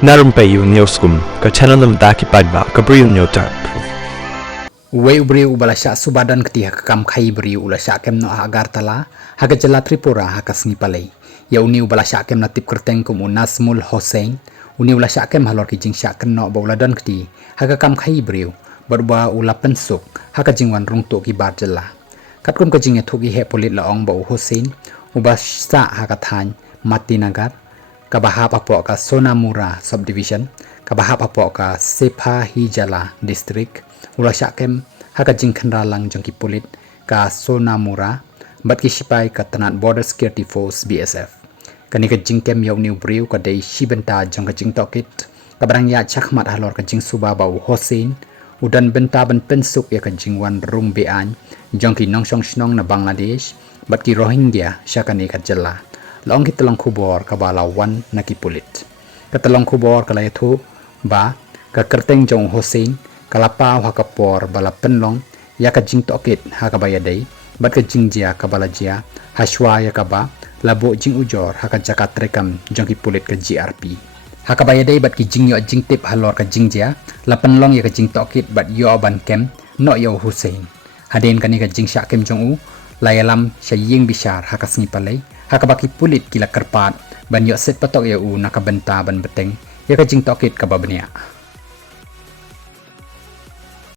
Na Rympei U channel nabynta paidbah Bri U Hynñiewtrep. Briew bala Shah subadan ketiha kakam Khaii Briew ula Shah kem no agar tala haga jala Tripura hakas ni palai ya uni bala Shah kem natip kyrteng kum unasmul Hossein uni ula Shah kem halor ki jing Shah ken no baula dan keti haga kam Khaii Briew berba ula pensuk haga jingwan rung to ki bar jala kat kum ka jing e thuki he polit la ong bau Hossein uba Shah haga than mati nagar kabahap apo ka Sonamura subdivision kabahap apo ka Sepa Hijala district ula Shah kem haka jing khenralang jong ki polit ka Sonamura bat ki sipai ka tanat border security force BSF kani ka jing kem yaw new Briew ka dei shibenta jong ka jing tokit ka barang ya chakmat halor ka jing suba bau Hossein udan benta ban pensuk ya ka jing wan rung bean jong ki nongsong snong na Bangladesh bat ki Rohingya syakani ka jela long ki telong khubor ka balawan na ki polit ka telong khubor ka layathu ba ka kyrteng jong Hossein kalapau hakapor bala penlong ya ka jing tokit haka bayadai bat ka jing jia ka bala jia haswa ya ka ba labo jing ujor haka jakat rekam jong ki pulit ka GRP haka bayadai bat ki jing yo jing tip halor ka jing jia la penlong ya ka jing tokit bat yo ban kem no yo Hussein haden kani ka jing Shah kem jong u layalam syaying bishar haka sni palai haka baki pulit kila kerpat ban yo set patok ya u nakabenta ban beteng ya ka jing tokit ka babnia